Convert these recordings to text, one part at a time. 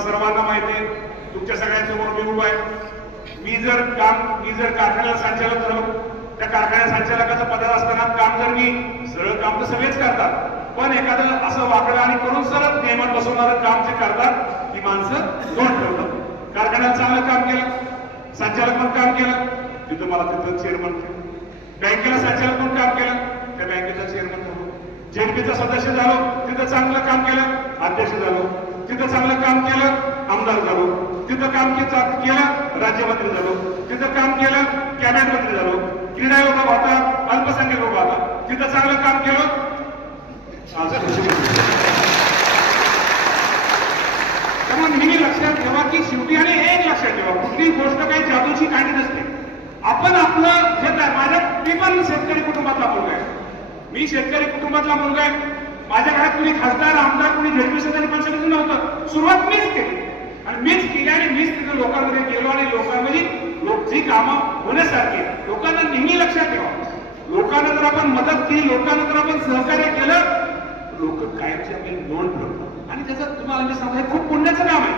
सर्वांना माहिती आहे, तुमच्या सगळ्यांसमोर मी उभा आहे. मी जर कारखान्याला संचालक झालो, त्या कारखान्या संचालकाचं पदात असताना काम जर मी सरळ काम तर सगळेच करतात, पण एखादं असं वाकडं आणि करून सरळ नियमात बसवणारं काम जे करतात ती माणसं दोन ठेवतात. कारखान्यात चांगलं काम केलं, संचालक पण काम केलं, तिथं मला तिथं चेअरमन केलं. बँकेला संचालक पण काम केलं, त्या बँकेचा चेअरमन झालो. जेडपीचा सदस्य झालो, तिथं चांगलं काम केलं, अध्यक्ष झालो. तिथं चांगलं काम केलं, आमदार झालो. तिथं काम केलं, राज्यमंत्री झालो. तिथं काम केलं, कॅबिनेट मंत्री झालो. क्रीडा विभाग होता, अल्पसंख्याक विभाग होता, तिथं चांगलं काम केलं. त्यामुळे नेहमी लक्षात ठेवा की शेवटी आणि एक लक्षात ठेवा, कुठलीही गोष्ट काही जादूची काही नसते. आपण आपलं हे काय, मी पण शेतकरी कुटुंबातला मुलगा आहे. मी शेतकरी कुटुंबातला मुलगा आहे. माझ्या घरात कुणी खासदार, आमदार, कुणी झेडपी सदस्य पण सगळं नव्हतं. सुरुवात मीच केली आणि मीच केली आणि मीच तिथे लोकांमध्ये गेलो आणि लोकांमध्ये जी कामं होण्यासारखी लोकांना नेहमी लक्षात ठेवा. लोकांना जर आपण मदत केली, लोकांना जर आपण सहकार्य केलं, लोक कायमची आपली नोंद ठेवतात आणि त्याचं तुम्हाला मी सांगतो, हे खूप पुण्याचं काम आहे.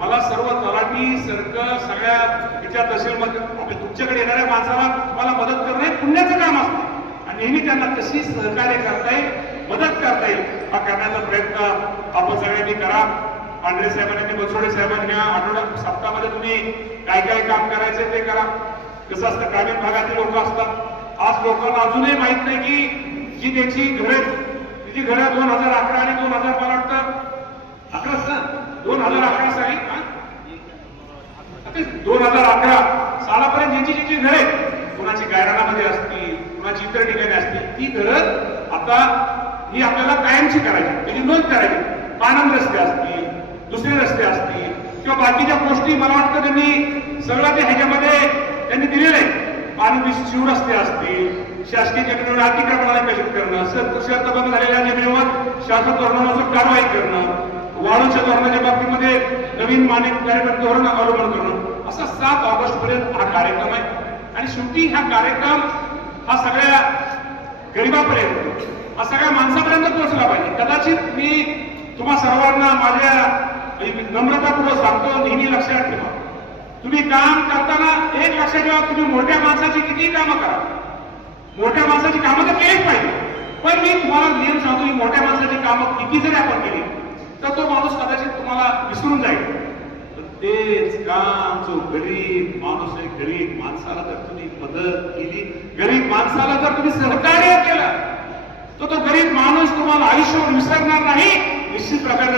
मला सर्व तलाठी सगळ्या तिच्या तहसीलमध्ये तुमच्याकडे येणाऱ्या माणसाला तुम्हाला मदत करणं हे पुण्याचं काम असतं आणि नेहमी त्यांना कशी सहकार्य करता येईल, मदत करता येईल हा करण्याचा प्रयत्न आपण सगळ्यांनी करा. पांढरे साहेबांनी, बनसोडे साहेबांनी या सप्ताहामध्ये तुम्ही काय काय काम करायचं ते करा. कसं असतं, ग्रामीण भागातील लोक असतात. आज लोकांना अजूनही माहित नाही की जी त्यांची तिची घरं 2011 आणि 2000 मला वाटतं 2011 साली 2011 सालापर्यंत यांची जी घरं आहेत, कुणाची गायरानामध्ये असतील, कुणाची इतर ठिकाणी असतील, ती घरं आता ही आपल्याला कायमची करायची, त्याची नोंद करायची. पानंद रस्ते असतील, दुसरे रस्ते असतील किंवा बाकीच्या गोष्टी मला वाटतं त्यांनी सगळं ते ह्याच्यामध्ये त्यांनी दिलेलं आहे. पानंदी शिवरस्ते असतील, शासकीय जमिनीवर अतिक्रमणाला कशी करणं, शर्तबंद झालेल्या जमिनीवर शासन धोरणानुसार कारवाई करणं, वाळूच्या धोरणाच्या बाबतीमध्ये नवीन मॅनेजमेंट धोरण अवलंबन करणं, असा 7 ऑगस्ट पर्यंत हा कार्यक्रम आहे. आणि शेवटी हा कार्यक्रम हा सगळ्या गरिबापर्यंत, हा सगळ्या माणसापर्यंत पोहोचला पाहिजे. कदाचित मी तुम्हा सर्वांना माझ्या नम्रतापूर्वक सांगतो, नेहमी लक्षात ठेवा, तुम्ही काम करताना एक लक्षात ठेवा, तुम्ही मोठ्या माणसाची कितीही कामं करा, मोठ्या माणसाची कामं तर केलीच पाहिजे, पण मी तुम्हाला नियम सांगतो की मोठ्या माणसाची कामं किती जरी आपण केली तर तो माणूस कदाचित तुम्हाला विसरून जाईल. तेच काम जो गरीब माणूस आहे, गरीब माणसाला जर तुम्ही मदत केली, गरीब माणसाला जर तुम्ही सहकार्य केलं, तर तो गरीब माणूस तुम्हाला आयुष्यावर विसरणार नाही. निश्चित प्रकारे